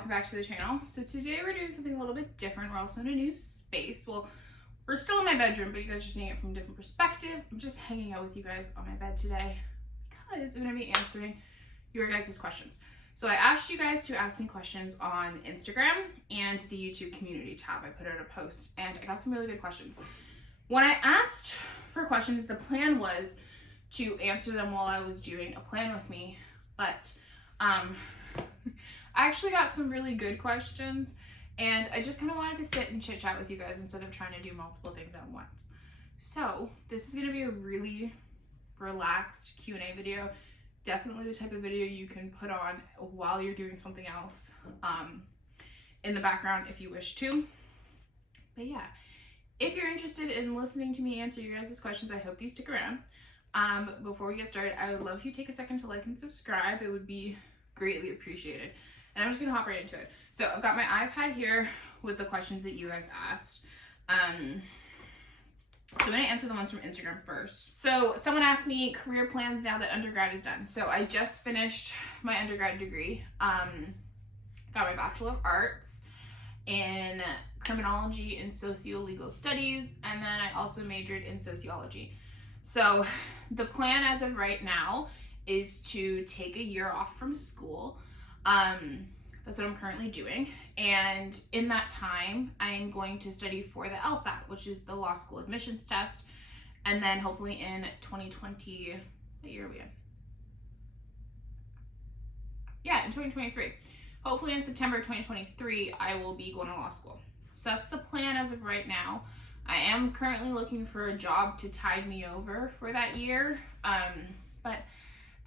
welcome back to the channel. So today we're doing something a little bit different. We're also in a new space. Well, we're still in my bedroom, but you guys are seeing it from a different perspective. I'm just hanging out with you guys on my bed today because I'm going to be answering your guys' questions. So I asked you guys to ask me questions on Instagram and the YouTube community tab. I put out a post and I got some really good questions. When I asked for questions, the plan was to answer them while I was doing a plan with me, but I actually got some really good questions and I just kind of wanted to sit and chit chat with you guys instead of trying to do multiple things at once. So this is going to be a really relaxed Q&A video. Definitely the type of video you can put on while you're doing something else in the background if you wish to. But yeah, if you're interested in listening to me answer your guys' questions, I hope these stick around. Before we get started, I would love if you take a second to like and subscribe. It would be greatly appreciated. And I'm just gonna hop right into it. So I've got my iPad here with the questions that you guys asked. So I'm gonna answer the ones from Instagram first. So someone asked me career plans now that undergrad is done. So I just finished my undergrad degree. Got my Bachelor of Arts in criminology and socio-legal studies, and then I also majored in sociology. So the plan as of right now is to take a year off from school. That's what I'm currently doing. And in that time, I am going to study for the LSAT, which is the law school admissions test. And then hopefully in 2020, what year are we in? Yeah, in 2023. Hopefully in September 2023, I will be going to law school. So that's the plan as of right now. I am currently looking for a job to tide me over for that year. But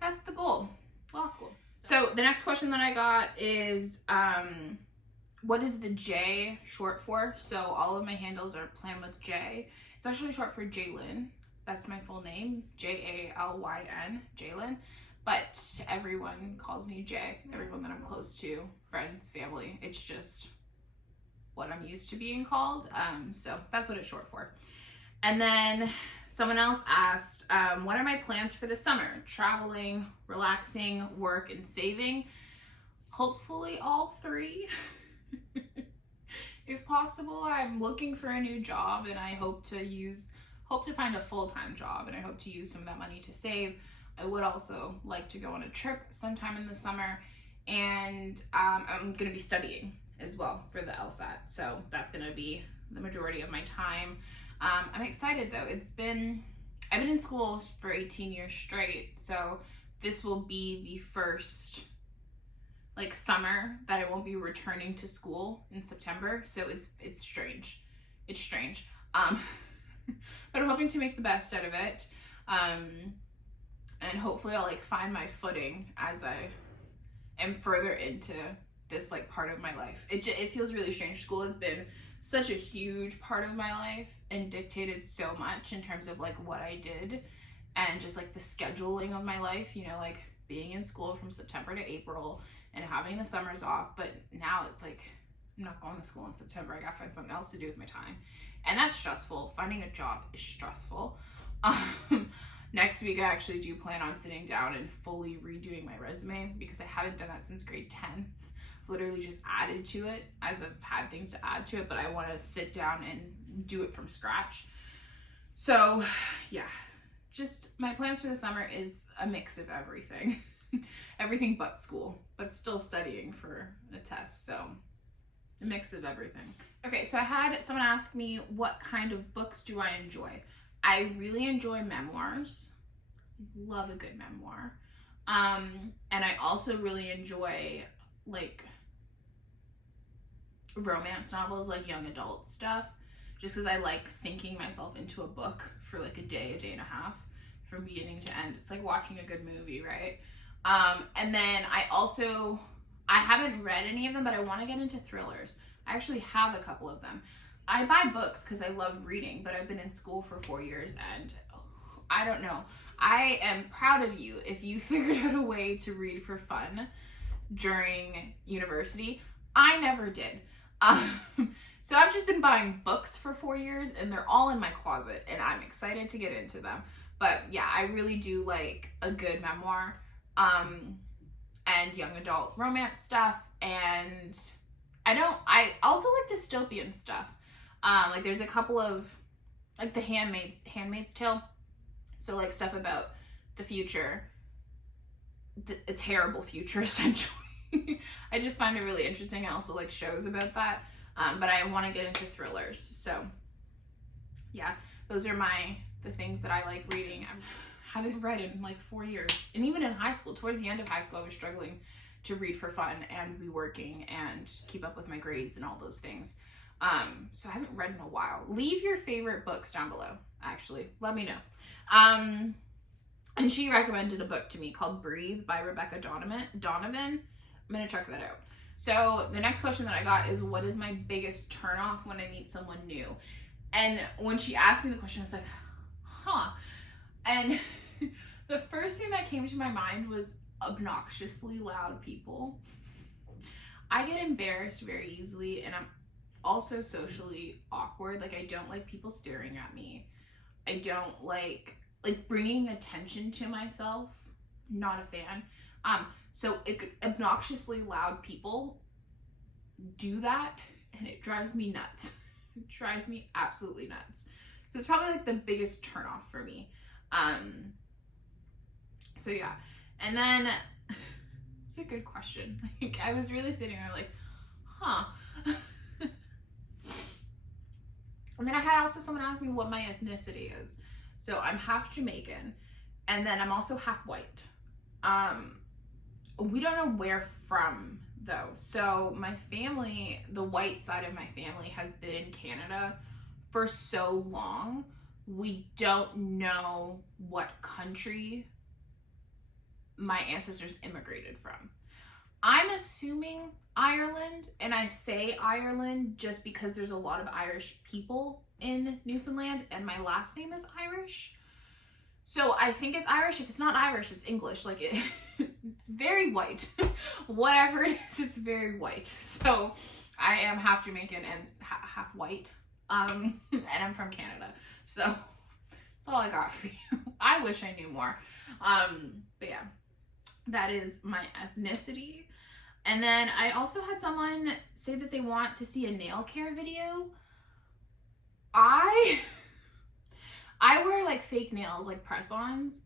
that's the goal, law school. So the next question that I got is, what is the J short for? So all of my handles are Plan with J. It's actually short for Jaylyn. That's my full name, Jalyn, Jaylyn. But everyone calls me J. Everyone that I'm close to, friends, family. It's just what I'm used to being called. So that's what it's short for. And then someone else asked, what are my plans for the summer? Traveling, relaxing, work, and saving. Hopefully all three. If possible, I'm looking for a new job and I hope to find a full-time job, and I hope to use some of that money to save. I would also like to go on a trip sometime in the summer, and I'm going to be studying as well for the LSAT. So that's going to be the majority of my time. I'm excited though. I've been in school for 18 years straight, so this will be the first summer that I won't be returning to school in September. So it's strange. It's strange. But I'm hoping to make the best out of it. And hopefully I'll find my footing as I am further into this part of my life. It feels really strange. School has been such a huge part of my life and dictated so much in terms of what I did and just the scheduling of my life, being in school from September to April and having the summers off. But now it's I'm not going to school in September. I gotta find something else to do with my time, and that's stressful. Finding a job is stressful. Next week I actually do plan on sitting down and fully redoing my resume because I haven't done that since grade 10. Literally just added to it as I've had things to add to it, but I want to sit down and do it from scratch. So yeah, just my plans for the summer is a mix of everything. Everything but school, but still studying for a test. So a mix of everything. Okay, so I had someone ask me what kind of books do I enjoy. I really enjoy memoirs. Love a good memoir. And I also really enjoy romance novels, young adult stuff, just because I like sinking myself into a book for a day and a half from beginning to end. It's like watching a good movie, right? And then I haven't read any of them, but I want to get into thrillers. I actually have a couple of them. I buy books because I love reading, but I've been in school for 4 years and I don't know. I am proud of you if you figured out a way to read for fun during university. I never did. So I've just been buying books for 4 years and they're all in my closet and I'm excited to get into them. But yeah, I really do like a good memoir. and young adult romance stuff. And I also like dystopian stuff. Like there's a couple of, like the Handmaid's Tale. So like stuff about the future, a terrible future essentially. I just find it really interesting. I also like shows about that. But I want to get into thrillers. So yeah, those are the things that I like reading. I haven't read in like 4 years. And even in high school, towards the end of high school, I was struggling to read for fun and be working and keep up with my grades and all those things. So I haven't read in a while. Leave your favorite books down below, actually. Let me know. And she recommended a book to me called Breathe by Rebecca Donovan. I'm gonna check that out. So the next question that I got is, what is my biggest turnoff when I meet someone new? And when she asked me the question, I was like, huh. And the first thing that came to my mind was obnoxiously loud people. I get embarrassed very easily, and I'm also socially awkward. Like, I don't like people staring at me. I don't like bringing attention to myself. Not a fan. So obnoxiously loud people do that, and it drives me nuts. It drives me absolutely nuts. So it's probably like the biggest turnoff for me. So yeah. And then it's a good question. Like, I was really sitting there like, huh. And then I had also someone ask me what my ethnicity is. So I'm half Jamaican, and then I'm also half white. We don't know where from though. So my family, the white side of my family, has been in Canada for so long. We don't know what country my ancestors immigrated from. I'm assuming Ireland, and I say Ireland just because there's a lot of Irish people in Newfoundland, and my last name is Irish. So I think it's Irish. If it's not Irish, it's English. Like it's very white. Whatever it is, it's very white. So I am half Jamaican and half white. And I'm from Canada. So that's all I got for you. I wish I knew more. But yeah, that is my ethnicity. And then I also had someone say that they want to see a nail care video. I wear like fake nails, like press-ons.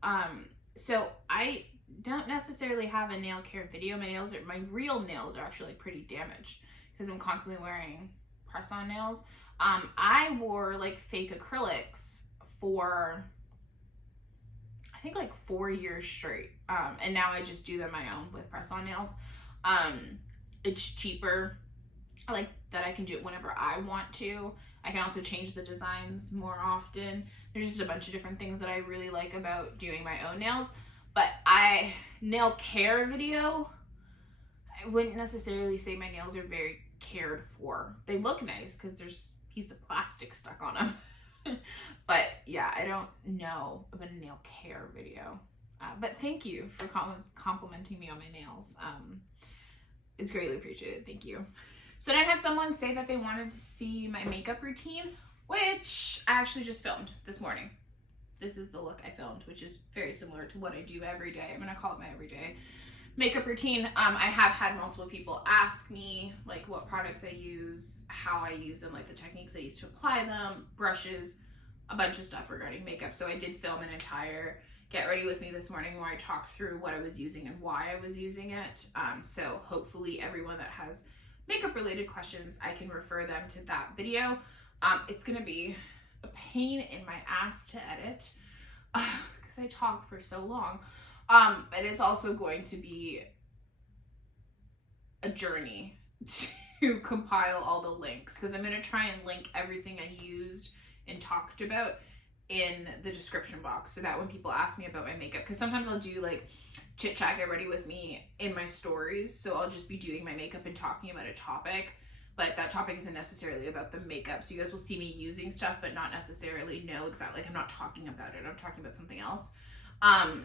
So I don't necessarily have a nail care video. My real nails are actually like pretty damaged because I'm constantly wearing press-on nails. I wore like fake acrylics for I think like 4 years straight. And now I just do them my own with press-on nails. It's cheaper. I like that I can do it whenever I want to. I can also change the designs more often. There's just a bunch of different things that I really like about doing my own nails. But nail care video, I wouldn't necessarily say my nails are very cared for. They look nice because there's a piece of plastic stuck on them. But yeah, I don't know about a nail care video. But thank you for complimenting me on my nails. It's greatly appreciated. Thank you. So then I had someone say that they wanted to see my makeup routine, which I actually just filmed this morning. This is the look I filmed, which is very similar to what I do every day. I'm going to call it my everyday makeup routine. I have had multiple people ask me like what products I use, how I use them, like the techniques I use to apply them, brushes, a bunch of stuff regarding makeup. So I did film an entire Get Ready With Me this morning where I talked through what I was using and why I was using it. So hopefully everyone that has makeup related questions, I can refer them to that video. It's gonna be a pain in my ass to edit because I talk for so long. But it's also going to be a journey to compile all the links because I'm gonna try and link everything I used and talked about in the description box so that when people ask me about my makeup, because sometimes I'll do like chit chat Get Ready With Me in my stories, so I'll just be doing my makeup and talking about a topic, but that topic isn't necessarily about the makeup, so you guys will see me using stuff but not necessarily know exactly, like I'm not talking about it, I'm talking about something else.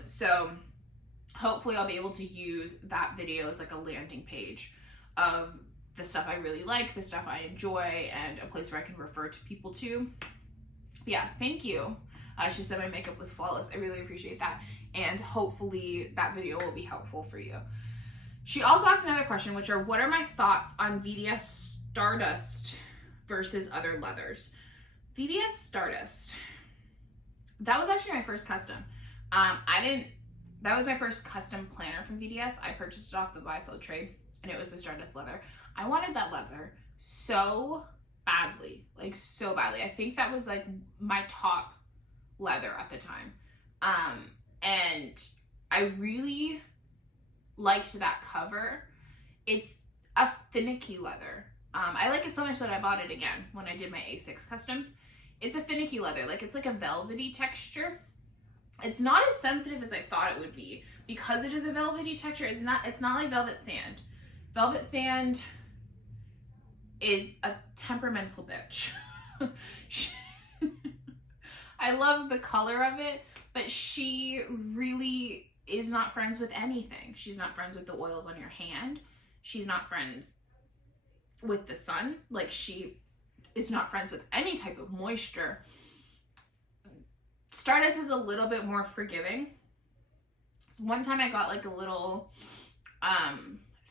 So hopefully I'll be able to use that video as like a landing page of the stuff I really like, the stuff I enjoy, and a place where I can refer to people to. Yeah, thank you. She said my makeup was flawless. I really appreciate that. And hopefully that video will be helpful for you. She also asked another question, which are, what are my thoughts on VDS Stardust versus other leathers? VDS Stardust. That was actually my first custom. That was my first custom planner from VDS. I purchased it off the buy sell trade, and it was the Stardust leather. I wanted that leather so badly, like so badly. I think that was like my top leather at the time. And I really liked that cover. It's a finicky leather. I like it so much that I bought it again when I did my A6 customs. It's a finicky leather, like it's like a velvety texture. It's not as sensitive as I thought it would be because it is a velvety texture. It's not like velvet sand. Velvet sand is a temperamental bitch. I love the color of it, but she really is not friends with anything. She's not friends with the oils on your hand. She's not friends with the sun. Like, she is not friends with any type of moisture. Stardust is a little bit more forgiving. So one time I got like a little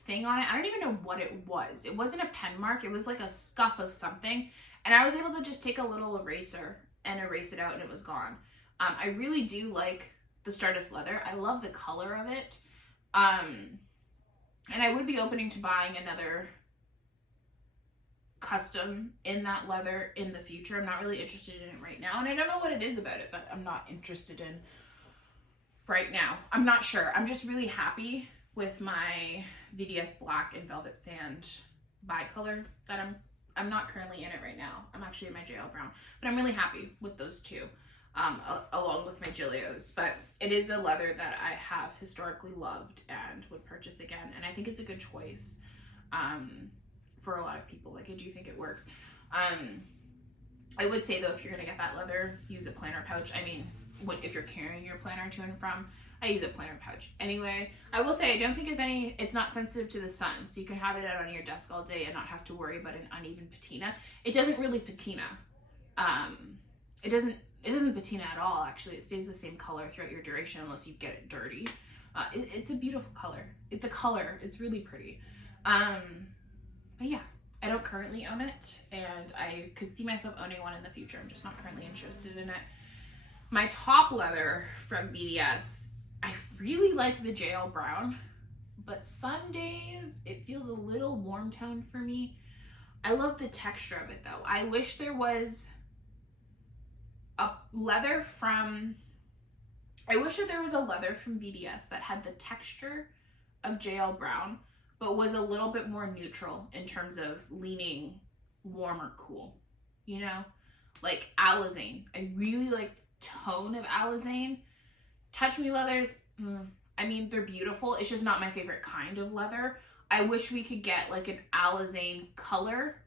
thing on it. I don't even know what it was. It wasn't a pen mark. It was like a scuff of something. And I was able to just take a little eraser and erase it out, and it was gone. I really do like the Stardust leather. I love the color of it. And I would be opening to buying another custom in that leather in the future. I'm not really interested in it right now, and I don't know what it is about it that I'm not interested in right now. I'm not sure. I'm just really happy with my VDS Black and Velvet Sand bicolor that I'm not currently in it right now. I'm actually in my JL Brown, but I'm really happy with those two, along with my Gillios. But it is a leather that I have historically loved and would purchase again, and I think it's a good choice for a lot of people. Like, I do think it works. I would say though, if you're gonna get that leather, use a planner pouch. I mean, if you're carrying your planner to and from, I use a planner pouch. Anyway, I will say I don't think it's not sensitive to the sun, so you can have it out on your desk all day and not have to worry about an uneven patina. It doesn't really patina. It doesn't patina at all, actually. It stays the same color throughout your duration unless you get it dirty. It's a beautiful color. It's really pretty. But yeah, I don't currently own it, and I could see myself owning one in the future. I'm just not currently interested in it. My top leather from VDS, I really like the JL Brown, but some days it feels a little warm toned for me. I love the texture of it though. I wish there was a leather from VDS that had the texture of JL Brown, but was a little bit more neutral in terms of leaning warm or cool, you know? Like Alizane. I really like the tone of Alizane. Touch Me leathers, I mean, they're beautiful. It's just not my favorite kind of leather. I wish we could get like an Alizane color,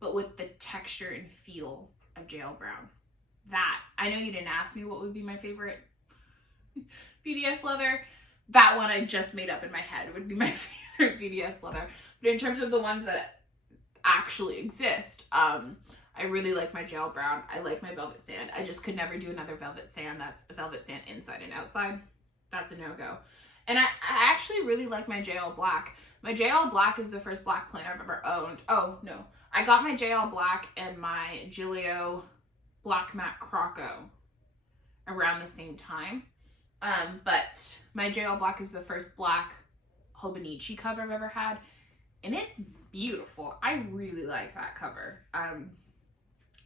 but with the texture and feel of JL Brown. That, I know you didn't ask me what would be my favorite VDS leather. That one I just made up in my head would be my favorite VDS leather. But in terms of the ones that actually exist, I really like my JL Brown. I like my Velvet Sand. I just could never do another Velvet Sand that's a Velvet Sand inside and outside. That's a no-go. And I actually really like my JL Black. My JL Black is the first black planner I've ever owned. Oh, no. I got my JL Black and my Gillio Black Matte Croco around the same time. But my JL Black is the first black Hobonichi cover I've ever had, and it's beautiful. I really like that cover.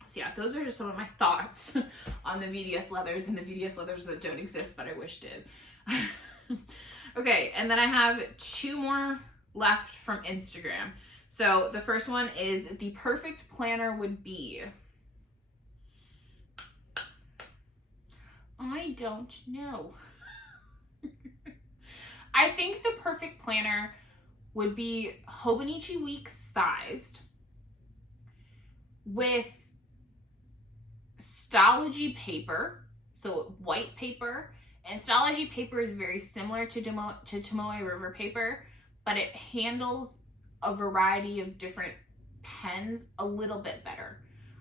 So yeah, those are just some of my thoughts on the VDS leathers and the VDS leathers that don't exist but I wish did. Okay, and then I have two more left from Instagram. So the first one is, the perfect planner would be... I don't know. I think the perfect planner would be Hobonichi Weeks sized with Stylogy paper, so white paper. And Stylogy paper is very similar to Tomoe River paper, but it handles a variety of different pens a little bit better.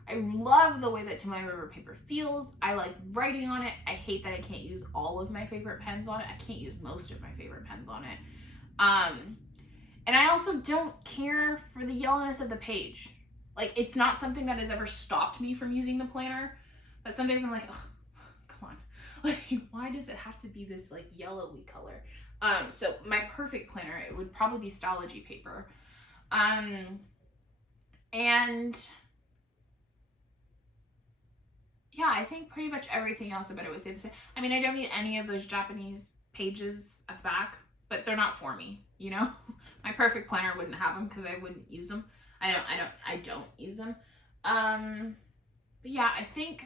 I love the way that Tomoe River paper feels. I like writing on it. I hate that I can't use all of my favorite pens on it. I can't use most of my favorite pens on it. And I also don't care for the yellowness of the page. Like, it's not something that has ever stopped me from using the planner, but some days I'm like, oh, come on. Like, why does it have to be this like yellowy color? So my perfect planner, it would probably be Stalogy paper. And yeah, I think pretty much everything else about it would stay the same. I mean, I don't need any of those Japanese pages at the back, but they're not for me, you know? My perfect planner wouldn't have them because I wouldn't use them. I don't use them. But yeah, I think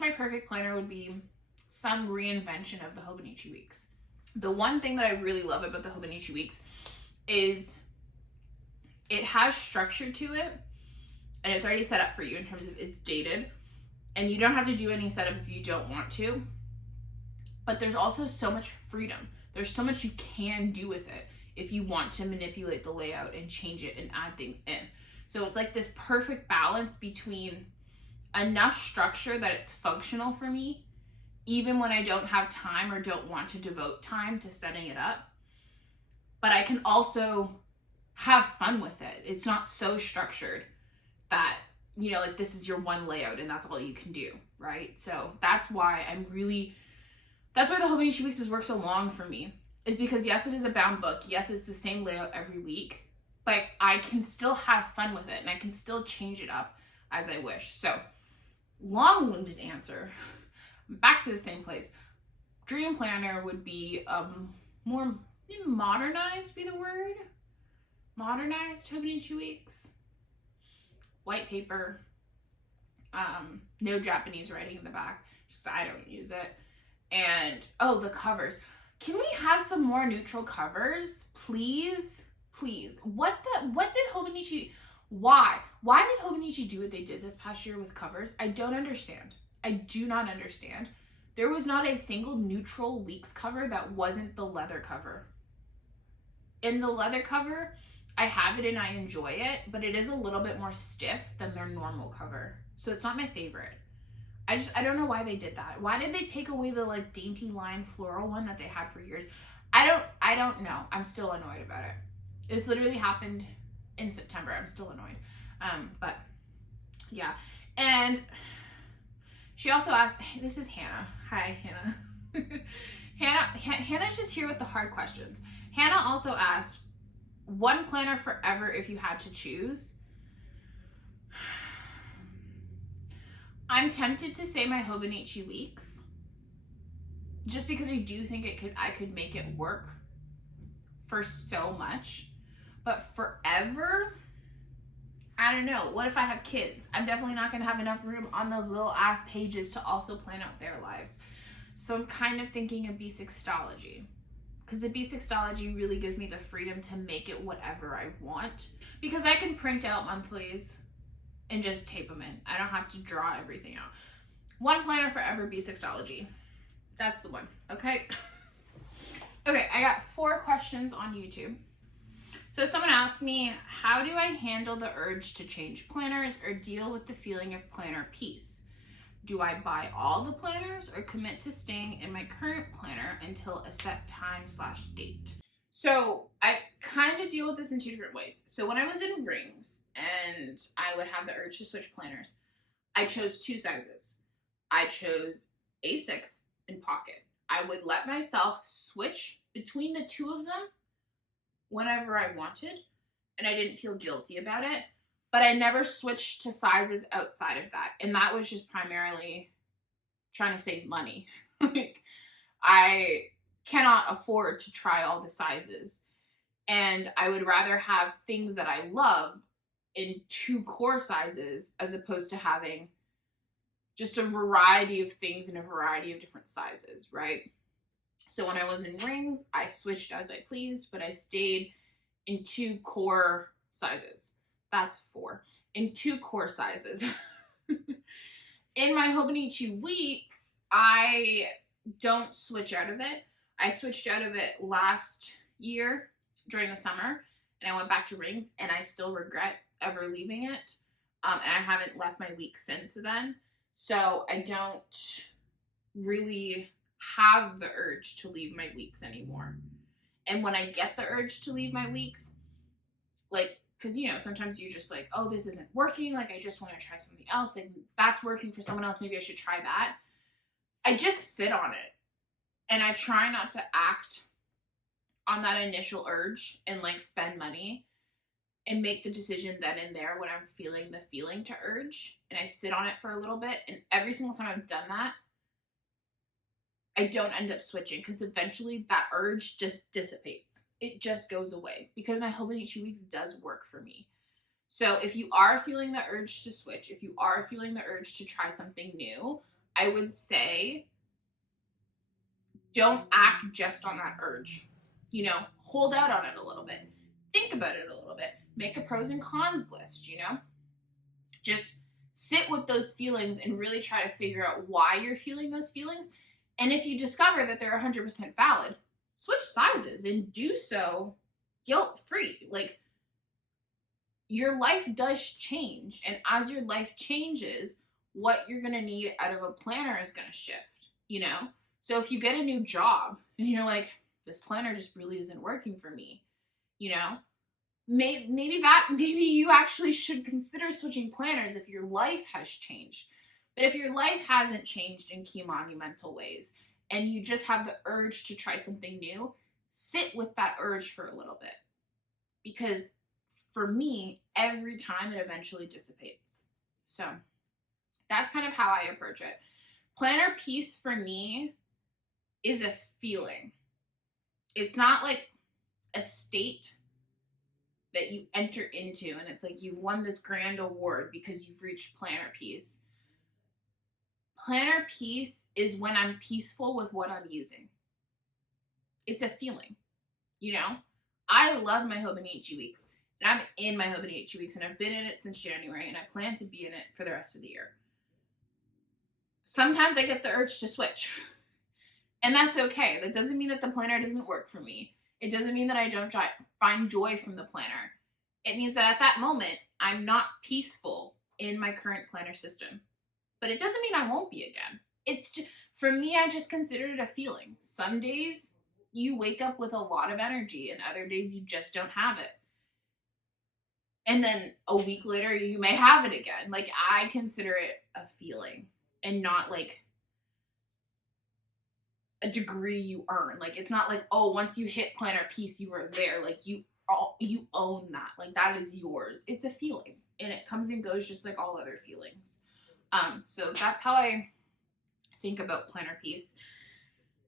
my perfect planner would be some reinvention of the Hobonichi Weeks. The one thing that I really love about the Hobonichi Weeks is it has structure to it, and it's already set up for you in terms of it's dated, and you don't have to do any setup if you don't want to. But there's also so much freedom. There's so much you can do with it if you want to manipulate the layout and change it and add things in. So it's like this perfect balance between enough structure that it's functional for me, even when I don't have time or don't want to devote time to setting it up. But I can also have fun with it. It's not so structured that, you know, like this is your one layout and that's all you can do, right? So that's why that's why the Hobonichi Weeks has worked so long for me, is because yes, it is a bound book. Yes, it's the same layout every week, but I can still have fun with it and I can still change it up as I wish. So long-winded answer, back to the same place. Dream planner would be more modernized, be the word? Modernized Hobonichi Weeks. White paper, no Japanese writing in the back, just I don't use it. And oh, the covers. Can we have some more neutral covers, please? Please. What did Hobonichi, why did Hobonichi do what they did this past year with covers? I don't understand. I do not understand. There was not a single neutral weeks cover that wasn't the leather cover. In the leather cover, I have it and I enjoy it, but it is a little bit more stiff than their normal cover. So it's not my favorite. I don't know why they did that. Why did they take away the like dainty line floral one that they had for years? I don't know. I'm still annoyed about it. This literally happened in September. I'm still annoyed. But yeah. And she also asked, this is Hannah. Hi, Hannah. Hannah's just here with the hard questions. Hannah also asked, one planner forever if you had to choose. I'm tempted to say my Hobonichi Weeks, just because I do think I could make it work for so much. But forever, I don't know. What if I have kids? I'm definitely not going to have enough room on those little ass pages to also plan out their lives. So I'm kind of thinking of B6tology. Because the B6tology really gives me the freedom to make it whatever I want. Because I can print out monthlies and just tape them in. I don't have to draw everything out. One planner forever, B6tology. That's the one, okay? Okay, I got 4 questions on YouTube. So someone asked me, how do I handle the urge to change planners or deal with the feeling of planner peace? Do I buy all the planners or commit to staying in my current planner until a set time/date? So I kind of deal with this in 2 different ways. So when I was in rings and I would have the urge to switch planners, I chose 2 sizes. I chose A6 and pocket. I would let myself switch between the 2 of them whenever I wanted, and I didn't feel guilty about it. But I never switched to sizes outside of that. And that was just primarily trying to save money. Like, I cannot afford to try all the sizes. And I would rather have things that I love in 2 core sizes as opposed to having just a variety of things in a variety of different sizes, right? So when I was in rings, I switched as I pleased, but I stayed in 2 core sizes. That's 4. In 2 core sizes. In my Hobonichi Weeks, I don't switch out of it. I switched out of it last year during the summer, and I went back to rings, and I still regret ever leaving it. And I haven't left my weeks since then. So I don't really have the urge to leave my weeks anymore. And when I get the urge to leave my weeks, like, because, you know, sometimes you're just like, oh, this isn't working. Like, I just want to try something else. Like, that's working for someone else. Maybe I should try that. I just sit on it. And I try not to act on that initial urge and, like, spend money and make the decision then and there when I'm feeling the feeling to urge. And I sit on it for a little bit. And every single time I've done that, I don't end up switching, because eventually that urge just dissipates. It just goes away, because my Hobonichi Weeks does work for me. So if you are feeling the urge to switch, if you are feeling the urge to try something new, I would say don't act just on that urge. You know, hold out on it a little bit. Think about it a little bit. Make a pros and cons list, you know? Just sit with those feelings and really try to figure out why you're feeling those feelings. And if you discover that they're 100% valid, switch sizes and do so guilt-free. Like, your life does change. And as your life changes, what you're going to need out of a planner is going to shift, you know? So if you get a new job and you're like, this planner just really isn't working for me, you know? Maybe you actually should consider switching planners if your life has changed. But if your life hasn't changed in key monumental ways and you just have the urge to try something new, sit with that urge for a little bit. Because for me, every time it eventually dissipates. So that's kind of how I approach it. Planner peace for me is a feeling. It's not like a state that you enter into and it's like you've won this grand award because you've reached planner peace. Planner peace is when I'm peaceful with what I'm using. It's a feeling, you know? I love my Hobonichi Weeks, and I'm in my Hobonichi Weeks, and I've been in it since January, and I plan to be in it for the rest of the year. Sometimes I get the urge to switch, and that's okay. That doesn't mean that the planner doesn't work for me. It doesn't mean that I don't find joy from the planner. It means that at that moment, I'm not peaceful in my current planner system. But it doesn't mean I won't be again. It's just, for me, I just consider it a feeling. Some days you wake up with a lot of energy, and other days you just don't have it. And then a week later, you may have it again. Like, I consider it a feeling and not like a degree you earn. Like, it's not like, oh, once you hit planner peace, you are there. Like, you own that. Like, that is yours. It's a feeling, and it comes and goes just like all other feelings. So that's how I think about planner peace.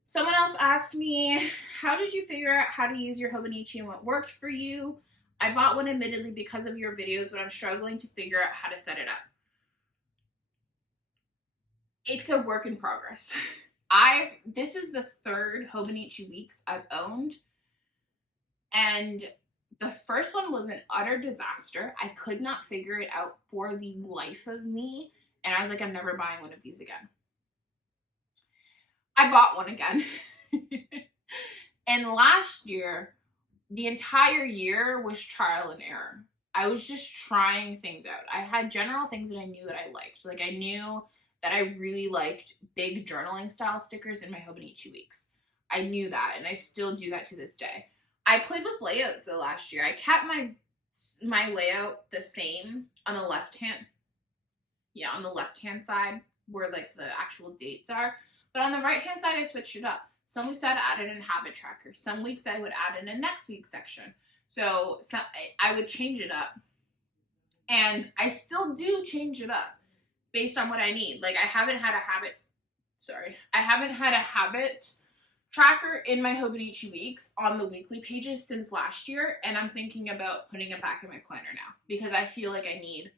Someone else asked me, how did you figure out how to use your Hobonichi and what worked for you? I bought one admittedly because of your videos, but I'm struggling to figure out how to set it up. It's a work in progress. This is the third Hobonichi Weeks I've owned, and the first one was an utter disaster. I could not figure it out for the life of me, and I was like, I'm never buying one of these again. I bought one again. And last year, the entire year was trial and error. I was just trying things out. I had general things that I knew that I liked. Like, I knew that I really liked big journaling style stickers in my Hobonichi Weeks. I knew that, and I still do that to this day. I played with layouts though last year. I kept my layout the same on the left hand. Yeah, on the left hand side where like the actual dates are. But on the right hand side, I switched it up. Some weeks I'd add in a habit tracker. Some weeks I would add in a next week section. So I would change it up. And I still do change it up based on what I need. Like, I haven't had a habit tracker in my Hobonichi Weeks on the weekly pages since last year, and I'm thinking about putting it back in my planner now because I feel like I need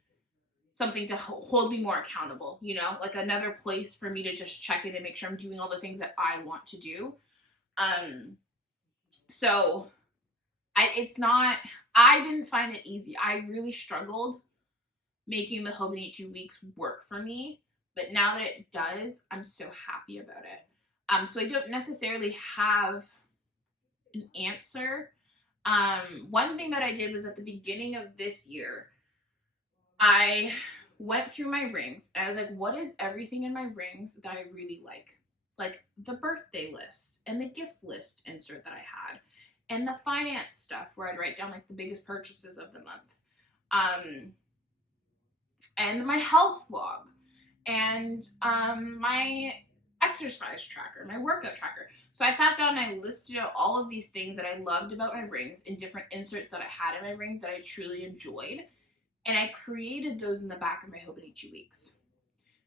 something to hold me more accountable, you know, like another place for me to just check in and make sure I'm doing all the things that I want to do. So I didn't find it easy. I really struggled making the Hobonichi Weeks work for me, but now that it does, I'm so happy about it. So I don't necessarily have an answer. One thing that I did was at the beginning of this year, I went through my rings and I was like, what is everything in my rings that I really like? Like the birthday lists and the gift list insert that I had and the finance stuff where I'd write down like the biggest purchases of the month, and my health log, and my exercise tracker, my workout tracker. So I sat down and I listed out all of these things that I loved about my rings and different inserts that I had in my rings that I truly enjoyed. And I created those in the back of my Hobonichi Weeks.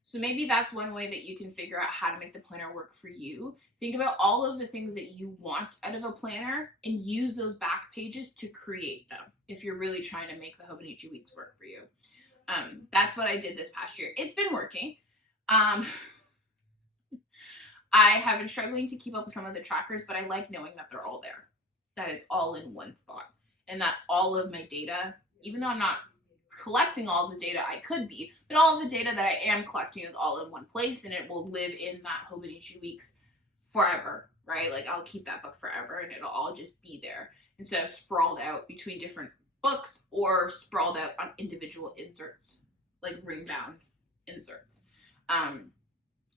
So maybe that's one way that you can figure out how to make the planner work for you. Think about all of the things that you want out of a planner and use those back pages to create them if you're really trying to make the Hobonichi Weeks work for you. That's what I did this past year. It's been working. I have been struggling to keep up with some of the trackers, but I like knowing that they're all there, that it's all in one spot, and that all of my data, even though I'm not collecting all the data I could be, but all of the data that I am collecting is all in one place, and it will live in that Hobonichi Weeks forever, right? Like I'll keep that book forever, and it'll all just be there instead of sprawled out between different books or sprawled out on individual inserts, like ring bound inserts.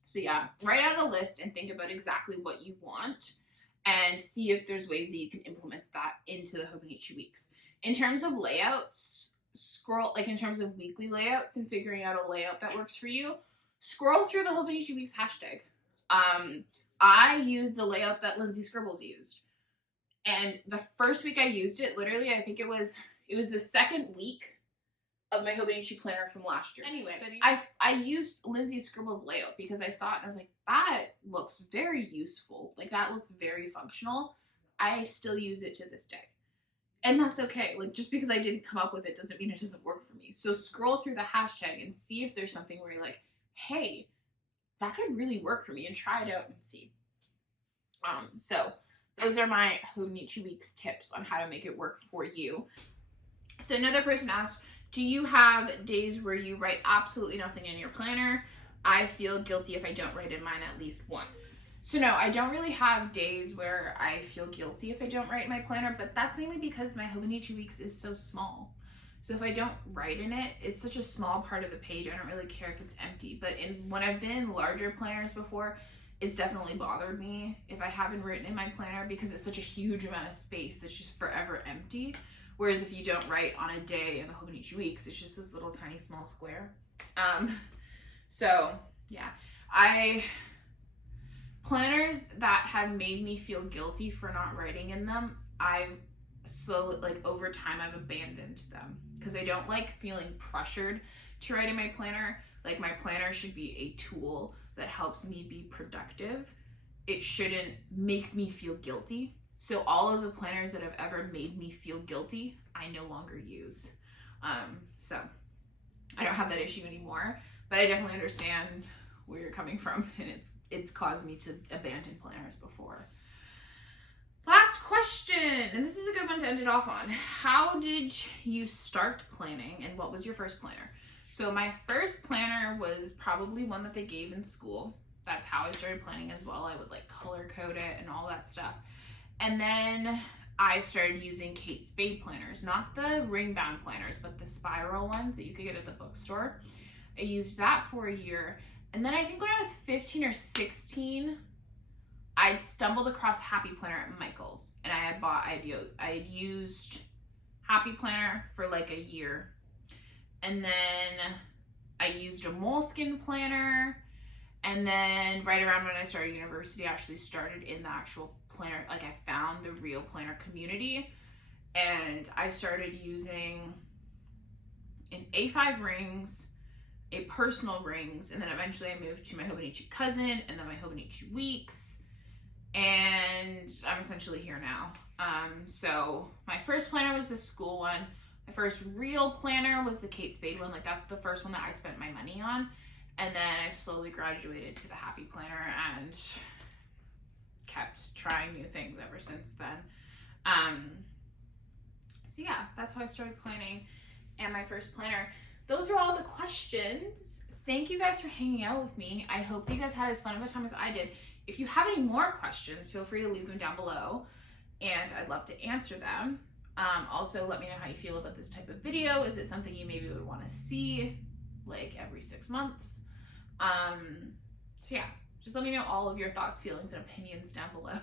So yeah, write out a list and think about exactly what you want and see if there's ways that you can implement that into the Hobonichi Weeks. In terms of layouts, in terms of weekly layouts and figuring out a layout that works for you, scroll through the Hobonichi Weeks hashtag. I used the layout that Lindsay Scribbles used. And the first week I used it, literally, I think it was the second week of my Hobonichi planner from last year. Anyway, so I used Lindsay Scribbles layout because I saw it and I was like, that looks very useful. Like that looks very functional. I still use it to this day. And that's okay. Like just because I didn't come up with it doesn't mean it doesn't work for me. So scroll through the hashtag and see if there's something where you're like, hey, that could really work for me, and try it out and see. So those are my Hobonichi Weeks tips on how to make it work for you. So another person asked, do you have days where you write absolutely nothing in your planner? I feel guilty if I don't write in mine at least once. So no, I don't really have days where I feel guilty if I don't write in my planner, but that's mainly because my Hobonichi Weeks is so small. So if I don't write in it, it's such a small part of the page, I don't really care if it's empty. But when I've been in larger planners before, it's definitely bothered me if I haven't written in my planner because it's such a huge amount of space that's just forever empty. Whereas if you don't write on a day in the Hobonichi Weeks, it's just this little tiny small square. So yeah, planners that have made me feel guilty for not writing in them, I've slowly, like over time, I've abandoned them because I don't like feeling pressured to write in my planner. Like my planner should be a tool that helps me be productive. It shouldn't make me feel guilty. So all of the planners that have ever made me feel guilty, I no longer use. So I don't have that issue anymore, but I definitely understand where you're coming from, and it's caused me to abandon planners before. Last question, and this is a good one to end it off on. How did you start planning, and what was your first planner? So my first planner was probably one that they gave in school. That's how I started planning as well. I would like color code it and all that stuff. And then I started using Kate Spade planners, not the ring bound planners, but the spiral ones that you could get at the bookstore. I used that for a year. And then I think when I was 15 or 16, I'd stumbled across Happy Planner at Michael's, and I had used Happy Planner for like a year. And then I used a Moleskine planner. And then right around when I started university, I actually started in the actual planner. Like I found the real planner community, and I started using an A5 rings, a personal rings, and then eventually I moved to my Hobonichi Cousin and then my Hobonichi Weeks, and I'm essentially here now. So my first planner was the school one. My first real planner was the Kate Spade one. Like that's the first one that I spent my money on. And then I slowly graduated to the Happy Planner and kept trying new things ever since then. So yeah, that's how I started planning and my first planner. Those are all the questions. Thank you guys for hanging out with me. I hope you guys had as fun of a time as I did. If you have any more questions, feel free to leave them down below, and I'd love to answer them. Also, let me know how you feel about this type of video. Is it something you maybe would want to see like every 6 months? So yeah, just let me know all of your thoughts, feelings, and opinions down below.